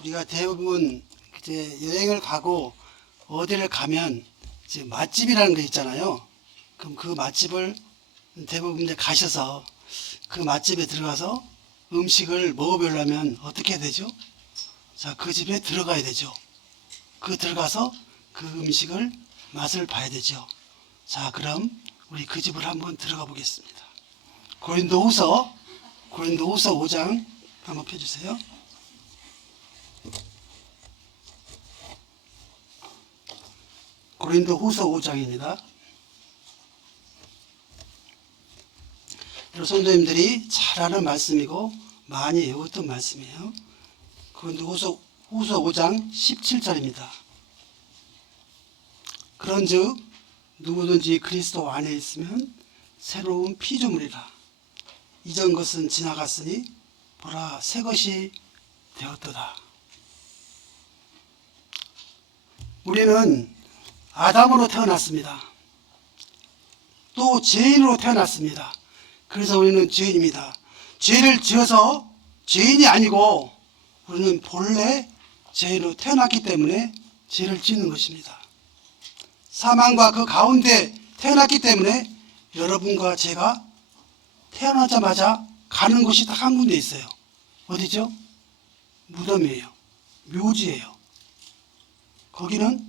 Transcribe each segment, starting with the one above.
우리가 대부분 이제 여행을 가고 어디를 가면 이제 맛집이라는 거 있잖아요. 그럼 그 맛집을 대부분 이제 가셔서 그 맛집에 들어가서 음식을 먹어보려면 어떻게 해야 되죠? 자, 그 집에 들어가야 되죠. 들어가서 그 음식을 맛을 봐야 되죠. 자, 그럼 우리 그 집을 한번 들어가 보겠습니다. 고린도후서 5장 한번 펴주세요. 고린도후서 5장입니다. 성도님들이 잘 아는 말씀이고 많이 외웠던 말씀이에요. 고린도후서 5장 17절입니다. 그런즉 누구든지 그리스도 안에 있으면 새로운 피조물이라. 이전 것은 지나갔으니 보라 새 것이 되었도다. 우리는 아담으로 태어났습니다. 또 죄인으로 태어났습니다. 그래서 우리는 죄인입니다. 죄를 지어서 죄인이 아니고 우리는 본래 죄인으로 태어났기 때문에 죄를 짓는 것입니다. 사망과 그 가운데 태어났기 때문에 여러분과 제가 태어나자마자 가는 곳이 딱 한 군데 있어요. 어디죠? 무덤이에요. 묘지예요. 거기는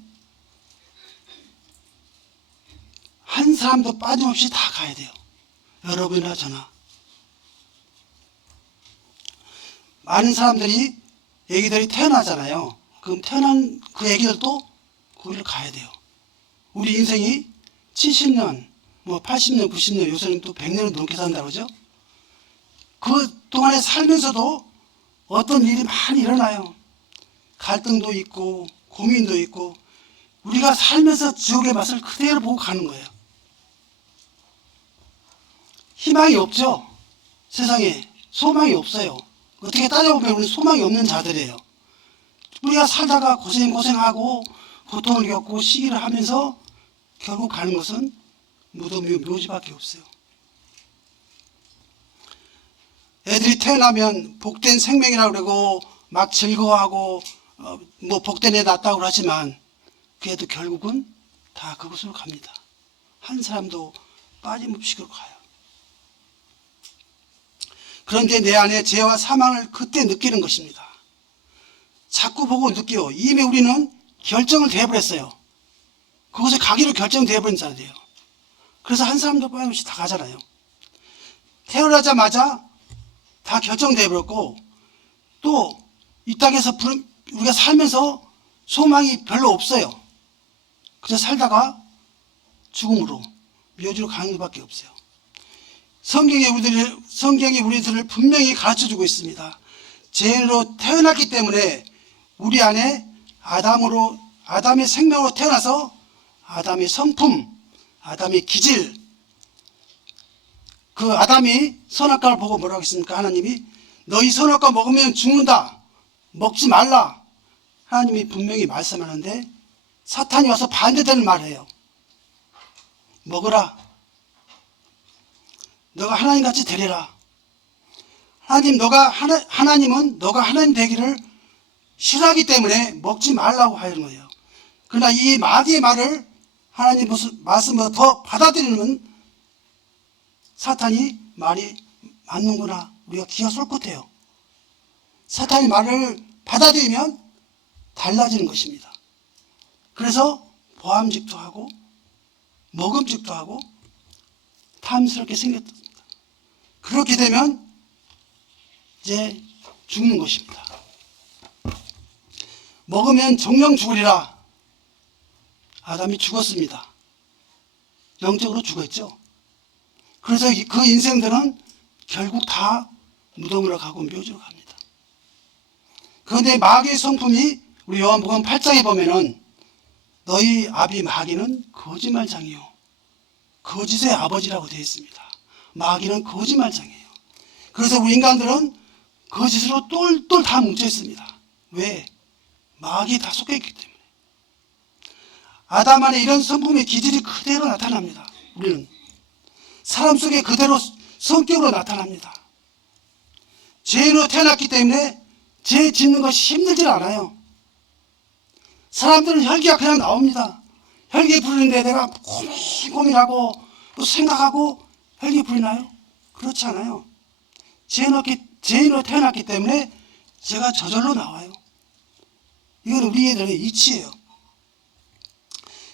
한 사람도 빠짐없이 다 가야 돼요. 여러분이나 저나. 많은 사람들이 애기들이 태어나잖아요. 그럼 태어난 그 애기들도 거기를 가야 돼요. 우리 인생이 70년, 80년, 90년, 요새는 또 100년을 넘게 산다고 그러죠? 그 동안에 살면서도 어떤 일이 많이 일어나요. 갈등도 있고, 고민도 있고, 우리가 살면서 지옥의 맛을 그대로 보고 가는 거예요. 희망이 없죠? 세상에 소망이 없어요. 어떻게 따져보면 우리 소망이 없는 자들이에요. 우리가 살다가 고생하고 고통을 겪고 시기를 하면서 결국 가는 것은 무덤 묘지밖에 없어요. 애들이 태어나면 복된 생명이라고 그러고 막 즐거워하고 복된 애 낳았다고 하지만 그 애도 결국은 다 그곳으로 갑니다. 한 사람도 빠짐없이 그로 가요. 그런데 내 안에 죄와 사망을 그때 느끼는 것입니다. 자꾸 보고 느껴요. 이미 우리는 결정을 대해버렸어요. 그곳에 가기로 결정되어버린 자들이에요. 그래서 한 사람도 빠짐없이 다 가잖아요. 태어나자마자 다 결정되어버렸고 또 이 땅에서 우리가 살면서 소망이 별로 없어요. 그래서 살다가 죽음으로 묘지로 가는 것밖에 없어요. 성경이 우리들을 분명히 가르쳐주고 있습니다. 죄인으로 태어났기 때문에 우리 안에 아담의 생명으로 태어나서 아담의 성품, 아담의 기질, 그 아담이 선악과를 보고 뭐라고 했습니까? 하나님이 너희 선악과 먹으면 죽는다. 먹지 말라. 하나님이 분명히 말씀하는데 사탄이 와서 반대되는 말을 해요. 먹으라. 너가 하나님같이 되리라. 하나님은 너가 하나님 되기를 싫어하기 때문에 먹지 말라고 하는 거예요. 그러나 이 마귀의 말을 하나님 말씀으로 더 받아들이는 사탄이 말이 맞는구나. 우리가 귀가 솔깃해요. 사탄이 말을 받아들이면 달라지는 것입니다. 그래서 보암직도 하고 먹음직도 하고 탐스럽게 생겼습니다. 그렇게 되면 이제 죽는 것입니다. 먹으면 정령 죽으리라. 아담이 죽었습니다. 영적으로 죽었죠. 그래서 그 인생들은 결국 다 무덤으로 가고 묘지로 갑니다. 그런데 마귀의 성품이 우리 요한복음 8장에 보면은 너희 아비 마귀는 거짓말장이요 거짓의 아버지라고 되어 있습니다. 마귀는 거짓말장이에요. 그래서 우리 인간들은 거짓으로 똘똘 다 뭉쳐 있습니다. 왜? 마귀에 다 속해 있기 때문에. 아담 안에 이런 성품의 기질이 그대로 나타납니다. 우리는 사람 속에 그대로 성격으로 나타납니다. 죄인으로 태어났기 때문에 죄 짓는 것이 힘들지 않아요. 사람들은 혈기가 그냥 나옵니다. 혈기 부리는데 내가 고민하고 또 생각하고 혈기 부리나요? 그렇지 않아요. 죄인으로 태어났기 때문에 죄가 저절로 나와요. 이건 우리들의 이치예요.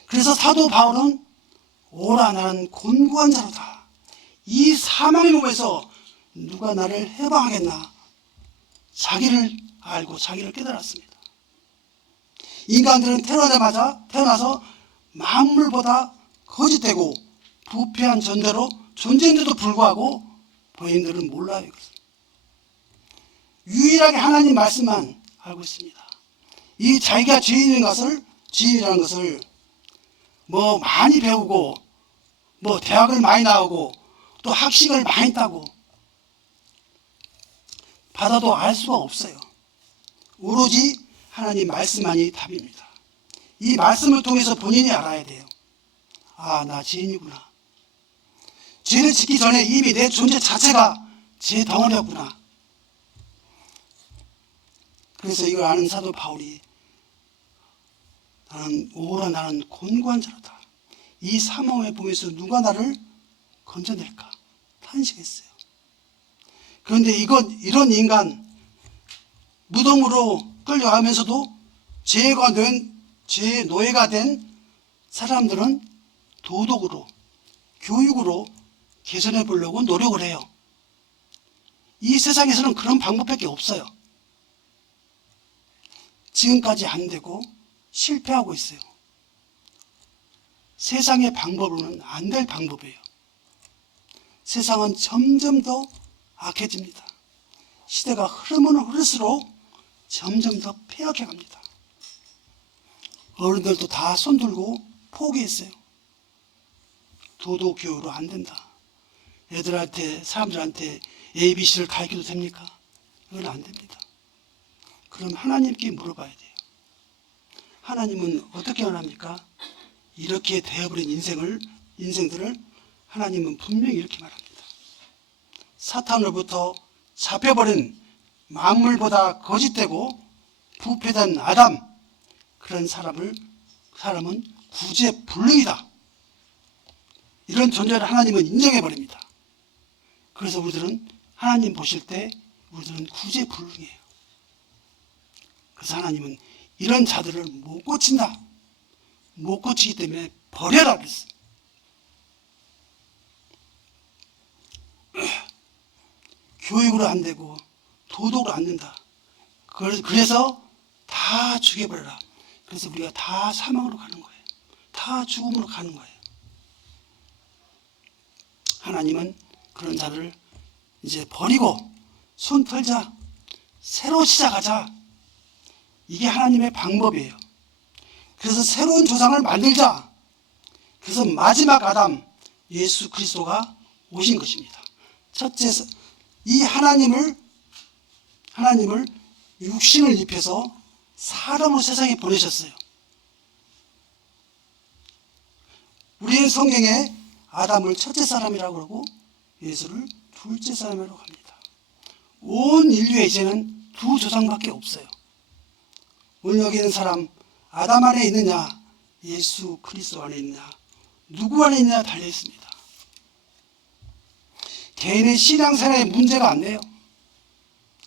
그래서 사도 바울은 오라 나는 곤고한 자로다. 이 사망의 몸에서 누가 나를 해방하겠나. 자기를 알고 자기를 깨달았습니다. 인간들은 태어나서 만물보다 거짓되고 부패한 존재로 존재인데도 불구하고 본인들은 몰라요. 이것을. 유일하게 하나님 말씀만 알고 있습니다. 이 자기가 죄인이라는 것을 뭐 많이 배우고 뭐 대학을 많이 나오고 또 학식을 많이 따고 받아도 알 수가 없어요. 오로지 하나님 말씀만이 답입니다. 이 말씀을 통해서 본인이 알아야 돼요. 아, 나 죄인이구나. 죄를 짓기 전에 이미 내 존재 자체가 죄 덩어리였구나. 그래서 이걸 아는 사도 바울이 나는 곤고한 자로다. 이 사망의 몸에서 누가 나를 건져낼까 탄식했어요. 그런데 이런 인간, 무덤으로 끌려가면서도 죄의 노예가 된 사람들은 도덕으로, 교육으로 개선해 보려고 노력을 해요. 이 세상에서는 그런 방법밖에 없어요. 지금까지 안 되고 실패하고 있어요. 세상의 방법으로는 안 될 방법이에요. 세상은 점점 더 악해집니다. 시대가 흐르면 흐를수록 점점 더 폐역해 갑니다. 어른들도 다 손들고 포기했어요. 도덕 교육으로 안 된다. 사람들한테 ABC를 가르쳐도 됩니까? 이건 안 됩니다. 그럼 하나님께 물어봐야 돼요. 하나님은 어떻게 원합니까? 이렇게 되어버린 인생들을 하나님은 분명히 이렇게 말합니다. 사탄으로부터 잡혀버린 만물보다 거짓되고 부패된 아담, 그런 사람은 구제불능이다. 이런 존재를 하나님은 인정해버립니다. 그래서 우리들은 하나님 보실 때 우리들은 구제불능이에요. 그래서 하나님은 이런 자들을 못 고친다. 못 고치기 때문에 버려라 그랬어요. 교육으로 안 되고 도덕으로 안 된다. 그래서 다 죽여버려라. 그래서 우리가 다 사망으로 가는 거예요. 다 죽음으로 가는 거예요. 하나님은 그런 자를 이제 버리고 손 털자. 새로 시작하자. 이게 하나님의 방법이에요. 그래서 새로운 조상을 만들자. 그래서 마지막 아담 예수 그리스도가 오신 것입니다. 첫째, 이 하나님을 육신을 입혀서 사람으로 세상에 보내셨어요. 우리는 성경에 아담을 첫째 사람이라고 그러고 예수를 둘째 사람이라고 합니다. 온 인류에 이제는 두 조상밖에 없어요. 오늘 여기 있는 사람 아담 안에 있느냐 예수 그리스도 안에 있느냐 누구 안에 있느냐 달려 있습니다. 개인의 신앙생활에 문제가 안 돼요.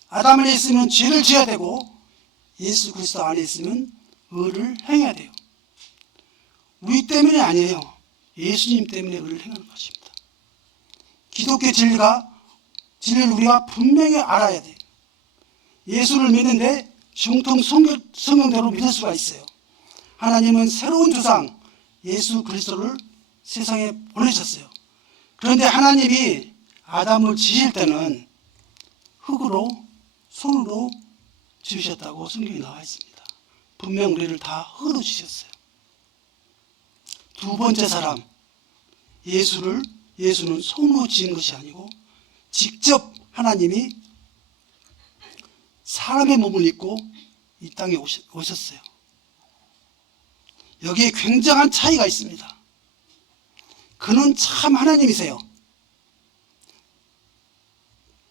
아담 안에 있으면 죄를 지어야 되고 예수 그리스도 안에 있으면 의를 행해야 돼요. 우리 때문이 아니에요. 예수님 때문에 의를 행하는 것입니다. 기독교 진리를 우리가 분명히 알아야 돼요. 예수를 믿는데 정통 성경대로 믿을 수가 있어요. 하나님은 새로운 조상 예수 그리스도를 세상에 보내셨어요. 그런데 하나님이 아담을 지실 때는 손으로 지으셨다고 성경에 나와 있습니다. 분명 우리를 다 흙으로 지으셨어요. 두 번째 사람 예수는 손으로 지은 것이 아니고 직접 하나님이 사람의 몸을 입고 이 땅에 오셨어요. 여기에 굉장한 차이가 있습니다. 그는 참 하나님이세요.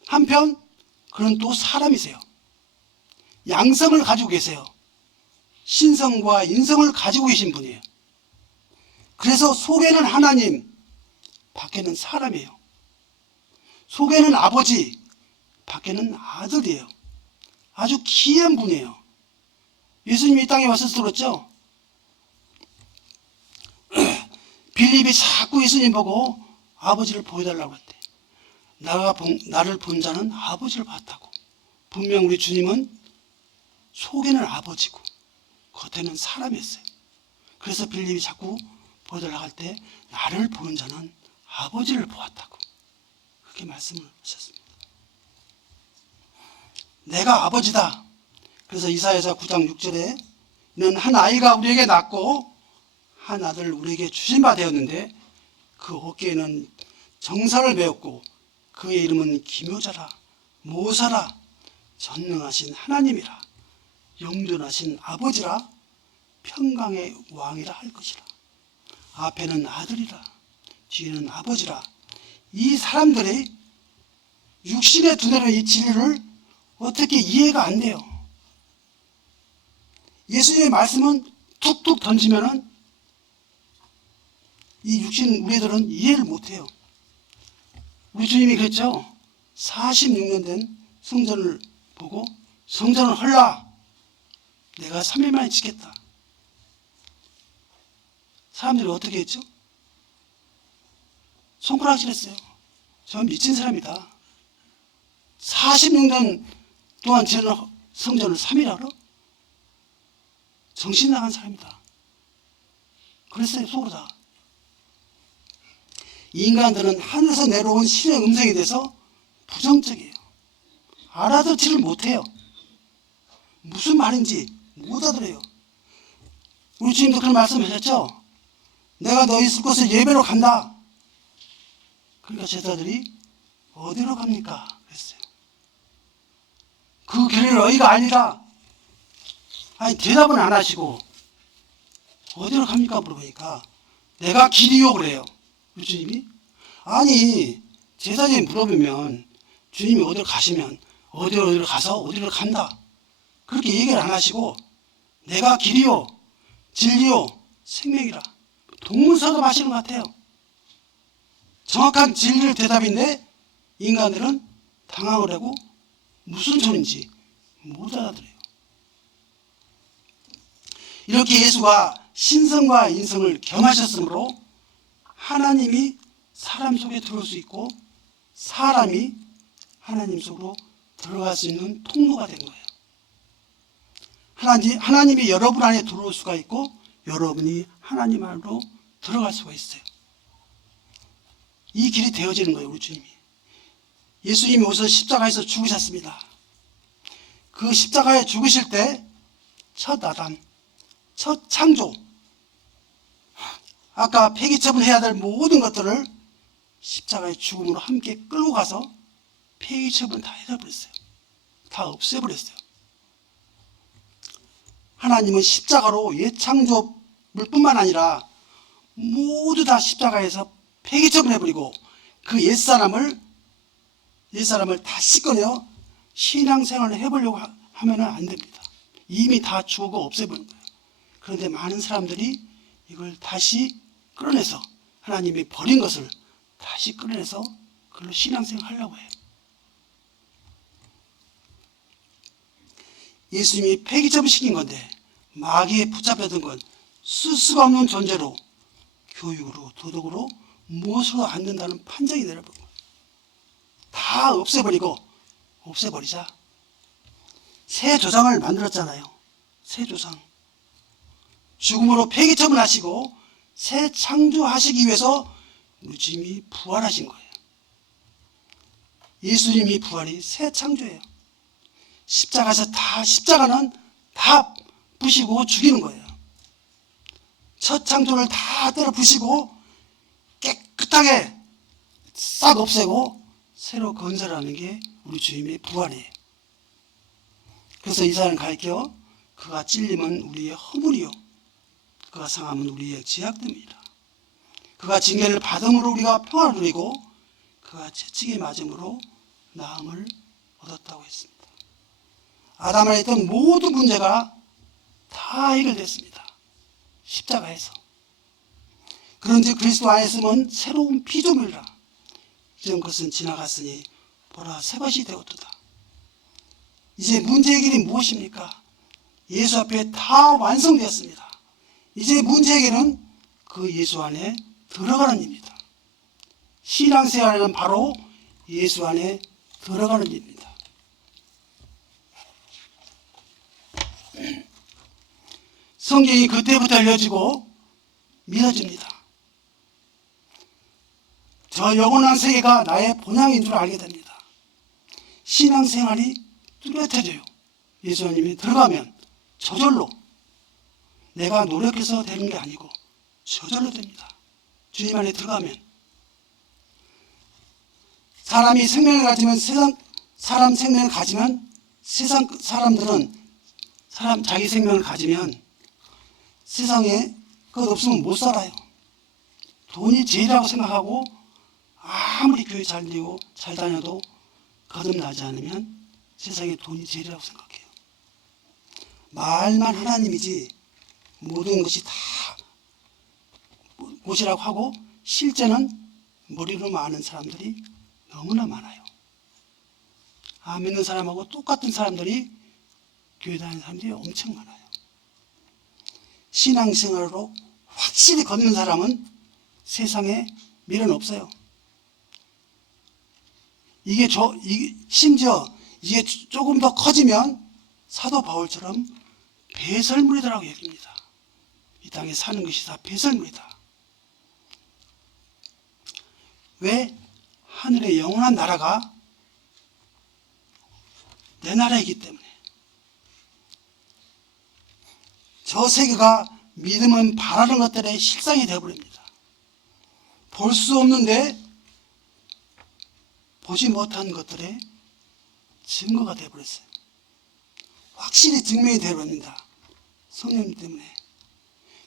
한편 그는 또 사람이세요. 양성을 가지고 계세요. 신성과 인성을 가지고 계신 분이에요. 그래서 속에는 하나님, 밖에는 사람이에요. 속에는 아버지, 밖에는 아들이에요. 아주 귀한 분이에요. 예수님이 이 땅에 와서 그랬죠. 빌립이 자꾸 예수님 보고 아버지를 보여달라고 했대. 나를 본 자는 아버지를 봤다고. 분명 우리 주님은 속에는 아버지고 겉에는 사람이었어요. 그래서 빌립이 자꾸 보여달라고 할 때 나를 보는 자는 아버지를 보았다고 그렇게 말씀을 하셨습니다. 내가 아버지다. 그래서 이사야서 9장 6절에 는 한 아이가 우리에게 낳고 한 아들을 우리에게 주신 바 되었는데 그 어깨에는 정사를 메었고 그의 이름은 기묘자라 모사라 전능하신 하나님이라 영존하신 아버지라 평강의 왕이라 할 것이라. 앞에는 아들이라 뒤에는 아버지라. 이 사람들이 육신의 두뇌로 이 진리를 어떻게 이해가 안 돼요. 예수님의 말씀은 툭툭 던지면은 이 육신 우리들은 이해를 못해요. 우리 주님이 그랬죠. 46년 된 성전을 보고 성전을 헐라 내가 3일 만에 짓겠다. 사람들이 어떻게 했죠? 손가락질했어요. 저는 미친 사람이다. 46년 동안 지은 성전을 3일 하러? 정신 나간 사람이다. 그랬어요. 속으로 다. 인간들은 하늘에서 내려온 신의 음성에 대해서 부정적이에요. 알아듣지를 못해요. 무슨 말인지 못 알아들어요. 우리 주님도 그런 말씀하셨죠. 내가 너희 있을 곳에 예배로 간다. 그러니까 제자들이 어디로 갑니까? 그랬어요. 그 길을 너희가 아니라. 아니 대답은 안 하시고 어디로 갑니까? 물어보니까 내가 길이요 그래요. 우리 주님이. 아니 제자들이 물어보면 주님이 어디로 가시면 어디로 가서 어디로 간다. 그렇게 얘기를 안 하시고 내가 길이요 진리요 생명이라. 동문서답 하시는 것 같아요. 정확한 진리를 대답인데 인간들은 당황을 하고 무슨 소린지 못 알아들어요. 이렇게 예수가 신성과 인성을 겸하셨으므로 하나님이 사람 속에 들어올 수 있고 사람이 하나님 속으로 들어갈 수 있는 통로가 된 거예요. 하나님이 여러분 안에 들어올 수가 있고 여러분이 하나님 안으로 들어갈 수가 있어요. 이 길이 되어지는 거예요. 우리 주님이. 예수님이 오셔서 십자가에서 죽으셨습니다. 그 십자가에 죽으실 때 첫 아담, 첫 창조, 아까 폐기처분해야 될 모든 것들을 십자가의 죽음으로 함께 끌고 가서 폐기처분 다 해버렸어요. 다 없애버렸어요. 하나님은 십자가로 옛 창조물 뿐만 아니라 모두 다 십자가에서 폐기처분해버리고 그 옛사람을 다시 꺼내어 신앙생활을 해보려고 하면 안 됩니다. 이미 다 죽고 없애버린 거예요. 그런데 많은 사람들이 이걸 다시 끌어내서 하나님이 버린 것을 다시 끌어내서 그걸로 신앙생활 하려고 해요. 예수님이 폐기처분시킨 건데 마귀에 붙잡혔던 건 쓸 수가 없는 존재로 교육으로 도덕으로 무엇으로 안 된다는 판정이 내려본 거예요. 다 없애버리자 새 조상을 만들었잖아요. 새 조상. 죽음으로 폐기처분하시고 새 창조하시기 위해서 우리 주님이 부활하신 거예요. 예수님이 부활이 새 창조예요. 십자가는 다 부시고 죽이는 거예요. 첫 창조를 다 때려 부시고 깨끗하게 싹 없애고 새로 건설하는 게 우리 주님의 부활이에요. 그래서 이사야는 가르쳐 그가 찔림은 우리의 허물이요 그가 상함은 우리의 죄악됨이라. 그가 징계를 받음으로 우리가 평화를 누리고 그가 채찍에 맞음으로 나음을 얻었다고 했습니다. 아담 안에 있던 모든 문제가 다 해결됐습니다. 십자가에서. 그런지 그리스도 안에 있으면 새로운 피조물이라. 이전 것은 지나갔으니 보라 새것이 되었도다. 이제 문제 해결이 무엇입니까? 예수 앞에 다 완성되었습니다. 이제 문제 해결은 그 예수 안에 들어가는 일입니다. 신앙생활은 바로 예수 안에 들어가는 일입니다. 성경이 그때부터 알려지고 믿어집니다. 저 영원한 세계가 나의 본향인 줄 알게 됩니다. 신앙생활이 뚜렷해져요. 예수님이 들어가면 저절로, 내가 노력해서 되는 게 아니고 저절로 됩니다. 주님 안에 들어가면. 사람이 생명을 가지면 사람 생명을 가지면 세상 사람들은 자기 생명을 가지면 세상에 그것 없으면 못 살아요. 돈이 제일이라고 생각하고 아무리 교회 잘 되고 잘 다녀도 거듭나지 않으면 세상에 돈이 제일이라고 생각해요. 말만 하나님이지 모든 것이 다 곳이라고 하고 실제는 머리로 아는 사람들이 너무나 많아요. 안 믿는 사람하고 똑같은 사람들이 교회 다니는 사람들이 엄청 많아요. 신앙생활로 확실히 걷는 사람은 세상에 미련 없어요. 심지어 이게 조금 더 커지면 사도 바울처럼 배설물이라고 얘기합니다. 이 땅에 사는 것이 다 배설물이다. 왜? 하늘의 영원한 나라가 내 나라이기 때문에. 저 세계가 믿으면 바라는 것들의 실상이 되어버립니다. 볼 수 없는데 보지 못한 것들의 증거가 되어버렸어요. 확실히 증명이 되어버립니다. 성령 때문에.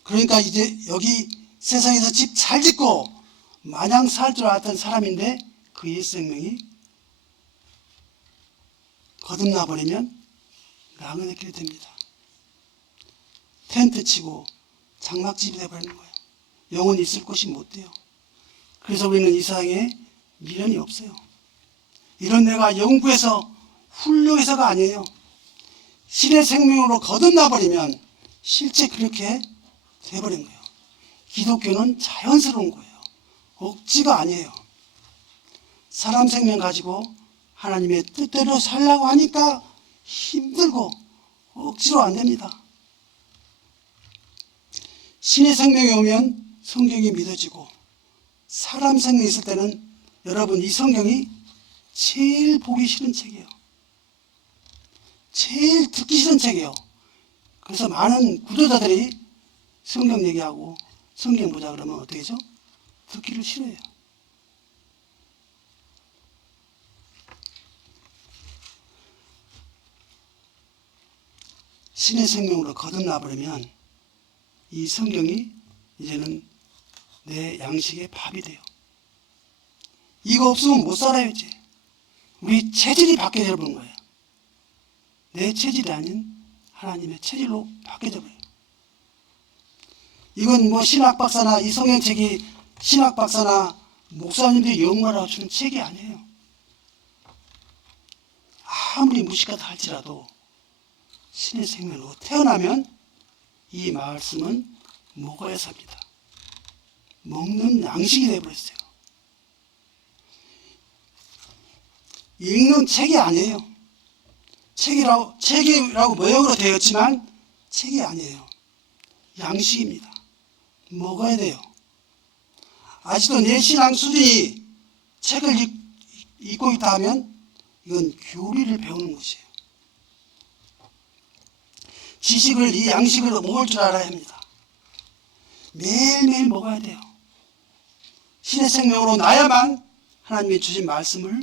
그러니까 이제 여기 세상에서 집 잘 짓고 마냥 살 줄 알았던 사람인데 그 예수 생명이 거듭나 버리면 낭을 느끼게 됩니다. 텐트 치고 장막집이 되어버리는 거예요. 영원히 있을 곳이 못 돼요. 그래서 우리는 이 세상에 미련이 없어요. 이런 내가 영구해서 훌륭해서가 아니에요. 신의 생명으로 거듭나 버리면 실제 그렇게 돼버린 거예요. 기독교는 자연스러운 거예요. 억지가 아니에요. 사람 생명 가지고 하나님의 뜻대로 살려고 하니까 힘들고 억지로 안 됩니다. 신의 생명이 오면 성경이 믿어지고, 사람 생명이 있을 때는 여러분 이 성경이 제일 보기 싫은 책이에요. 제일 듣기 싫은 책이에요. 그래서 많은 구도자들이 성경 얘기하고 성경 보자 그러면 어떻게 하죠? 듣기를 싫어해요. 신의 생명으로 거듭나 버리면 이 성경이 이제는 내 양식의 밥이 돼요. 이거 없으면 못 살아요. 이제 우리 체질이 바뀌어져 버린 거예요. 내 체질이 아닌 하나님의 체질로 바뀌어져 버려요. 이건 뭐 신학박사나 이 성경책이 신학박사나 목사님들이 연구하라고 주는 책이 아니에요. 아무리 무식하다 할지라도 신의 생명으로 태어나면 이 말씀은 먹어야 삽니다. 먹는 양식이 되어버렸어요. 읽는 책이 아니에요. 책이라고 모형으로 되었지만 책이 아니에요. 양식입니다. 먹어야 돼요. 아직도 내 신앙 수준이 책을 읽고 있다 하면 이건 교리를 배우는 것이에요. 지식을, 이 양식을 먹을 줄 알아야 합니다. 매일매일 먹어야 돼요. 신의 생명으로 나야만 하나님이 주신 말씀을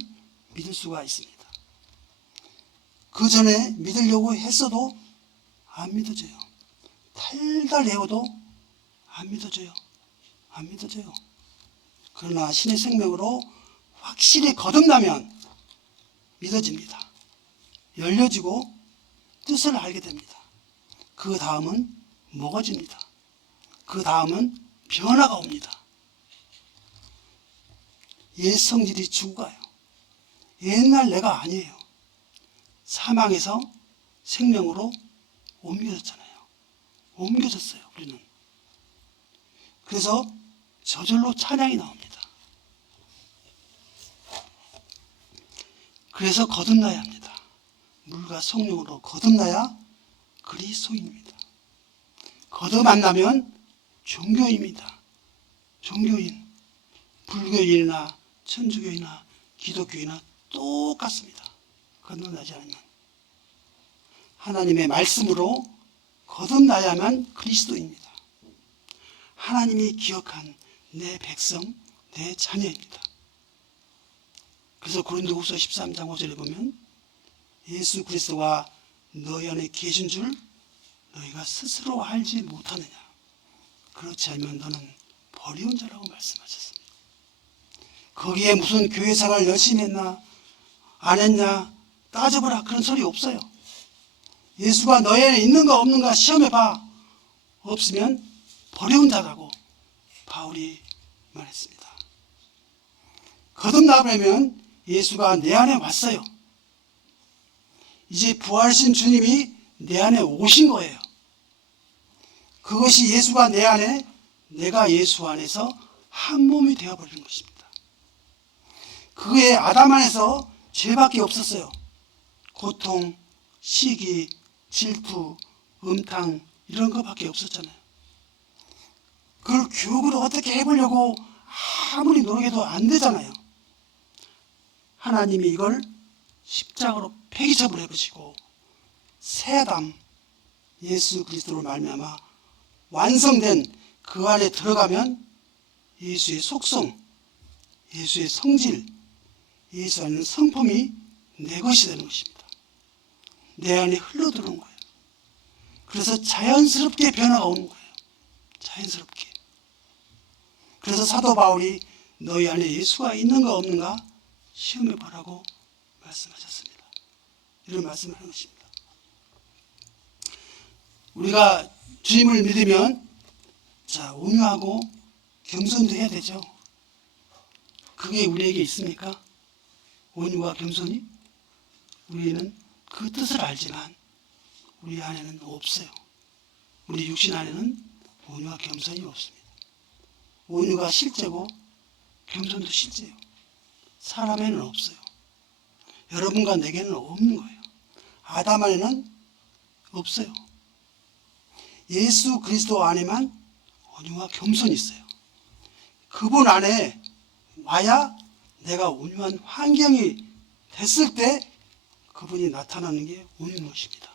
믿을 수가 있습니다. 그 전에 믿으려고 했어도 안 믿어져요. 달달 외워도 안 믿어져요. 안 믿어져요. 그러나 신의 생명으로 확실히 거듭나면 믿어집니다. 열려지고 뜻을 알게 됩니다. 그 다음은 먹어집니다. 그 다음은 변화가 옵니다. 옛 성질이 죽어가요. 옛날 내가 아니에요. 사망에서 생명으로 옮겨졌잖아요. 옮겨졌어요, 우리는. 그래서 저절로 찬양이 나옵니다. 그래서 거듭나야 합니다. 물과 성령으로 거듭나야 그리스도인입니다. 거듭 안 나면 종교인입니다. 종교인, 불교인이나 천주교인이나 기독교인이나 똑같습니다. 거듭나지 않으면. 하나님의 말씀으로 거듭나야만 그리스도입니다. 하나님이 기억한 내 백성, 내 자녀입니다. 그래서 고린도후서 13장 5절에 보면 예수 그리스도가 너희 안에 계신 줄 너희가 스스로 알지 못하느냐. 그렇지 않으면 너는 버리운 자라고 말씀하셨습니다. 거기에 무슨 교회생활 열심히 했나 안 했냐 따져보라 그런 소리 없어요. 예수가 너희 안에 있는가 없는가 시험해봐. 없으면 버려온 자라고 바울이 말했습니다. 거듭나버리면 예수가 내 안에 왔어요. 이제 부활하신 주님이 내 안에 오신 거예요. 그것이 예수가 내 안에, 내가 예수 안에서 한 몸이 되어버리는 것입니다. 그의 아담 안에서 죄밖에 없었어요. 고통, 시기, 질투, 음탕 이런 것밖에 없었잖아요. 그걸 교육으로 어떻게 해보려고 아무리 노력해도 안 되잖아요. 하나님이 이걸 십자가로 폐기처분해 버리시고 새 아담 예수 그리스도로 말미암아 완성된 그 안에 들어가면 예수의 속성, 예수의 성질, 예수 안에 성품이 내 것이 되는 것입니다. 내 안에 흘러들어오는 거예요. 그래서 자연스럽게 변화가 오는 거예요. 자연스럽게. 그래서 사도 바울이 너희 안에 예수가 있는가 없는가 시험해 보라고 말씀하셨습니다. 이런 말씀을 하는 것입니다. 우리가 주님을 믿으면 온유하고 겸손도 해야 되죠. 그게 우리에게 있습니까? 온유와 겸손이? 우리는 그 뜻을 알지만 우리 안에는 없어요. 우리 육신 안에는 온유와 겸손이 없습니다. 온유가 실제고 겸손도 실제예요. 사람에는 없어요. 여러분과 내게는 없는 거예요. 아담 안에는 없어요. 예수 그리스도 안에만 온유와 겸손이 있어요. 그분 안에 와야 내가 온유한 환경이 됐을 때 그분이 나타나는 게 온유한 것입니다.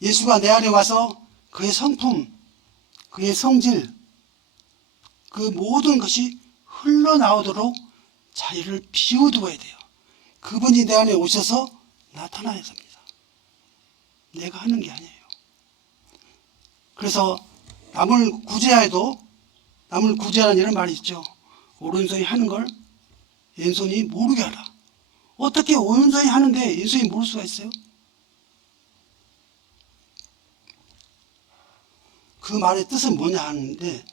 예수가 내 안에 와서 그의 성품, 그의 성질, 그 모든 것이 흘러나오도록 자리를 비워두어야 돼요. 그분이 내 안에 오셔서 나타나야 됩니다. 내가 하는 게 아니에요. 그래서 남을 구제하여도 남을 구제하는 이런 말이 있죠. 오른손이 하는 걸 왼손이 모르게 하라. 어떻게 오른손이 하는데 왼손이 모를 수가 있어요? 그 말의 뜻은 뭐냐 하는데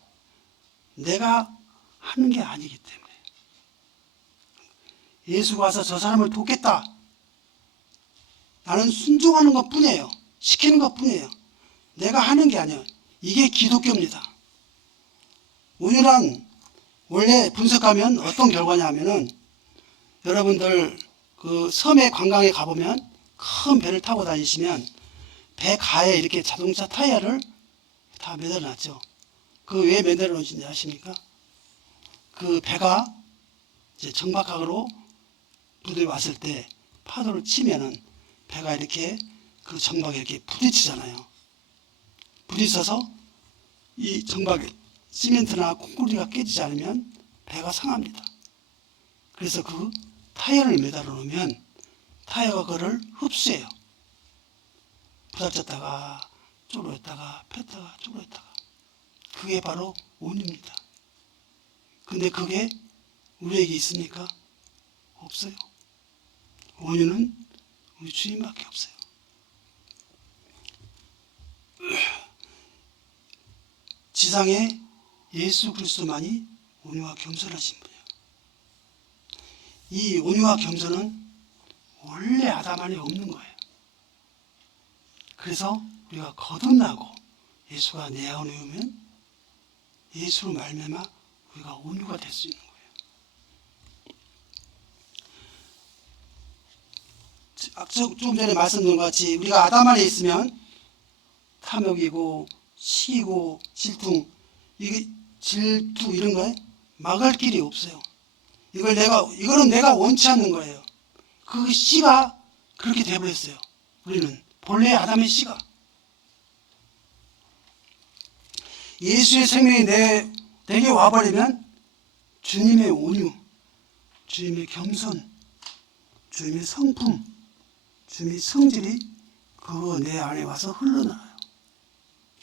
내가 하는 게 아니기 때문에 예수가 와서 저 사람을 돕겠다. 나는 순종하는 것 뿐이에요. 시키는 것 뿐이에요. 내가 하는 게 아니에요. 이게 기독교입니다. 온유란 원래 분석하면 어떤 결과냐 하면은 여러분들 그 섬에 관광에 가보면 큰 배를 타고 다니시면 배 가에 이렇게 자동차 타이어를 다 매달아 놨죠. 그 왜 매달아 놓으신지 아십니까? 그 배가 이제 정박항으로 부두에 왔을 때 파도를 치면은 배가 이렇게 그 정박에 이렇게 부딪히잖아요. 부딪혀서 이 정박에 시멘트나 콘크리트가 깨지지 않으면 배가 상합니다. 그래서 그 타이어를 매달아 놓으면 타이어가 그를 흡수해요. 부닥쳤다가 쪼그렸다가 폈다가 쪼그렸다가 그게 바로 온유입니다. 근데 그게 우리에게 있습니까? 없어요. 온유는 우리 주님밖에 없어요. 지상에 예수 그리스도만이 온유와 겸손하신 분이에요. 이 온유와 겸손은 원래 아담 안에 없는 거예요. 그래서 우리가 거듭나고 예수가 내 안에 오면 예수로 말미암아 우리가 온유가 될 수 있는 거예요. 조금 전에 말씀드린 것 같이 우리가 아담 안에 있으면 탐욕이고 시기고 질투 이런 거에 막을 길이 없어요. 이거는 내가 원치 않는 거예요. 그 씨가 그렇게 되어버렸어요. 우리는 본래 아담의 씨가 예수의 생명이 내게 와버리면 주님의 온유, 주님의 겸손, 주님의 성품, 주님의 성질이 그 내 안에 와서 흘러나와요.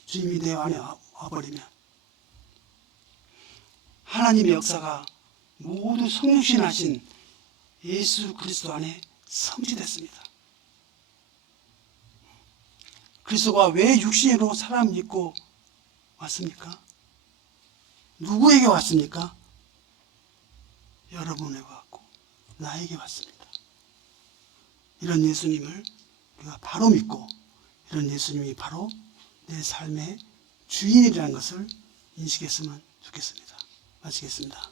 주님이 내 안에 와버리면 하나님의 역사가 모두 성육신하신 예수 그리스도 안에 성취됐습니다. 그리스도가 왜 육신으로 사람 입고 왔습니까? 누구에게 왔습니까? 여러분에게 왔고 나에게 왔습니다. 이런 예수님을 우리가 바로 믿고 이런 예수님이 바로 내 삶의 주인이라는 것을 인식했으면 좋겠습니다. 마치겠습니다.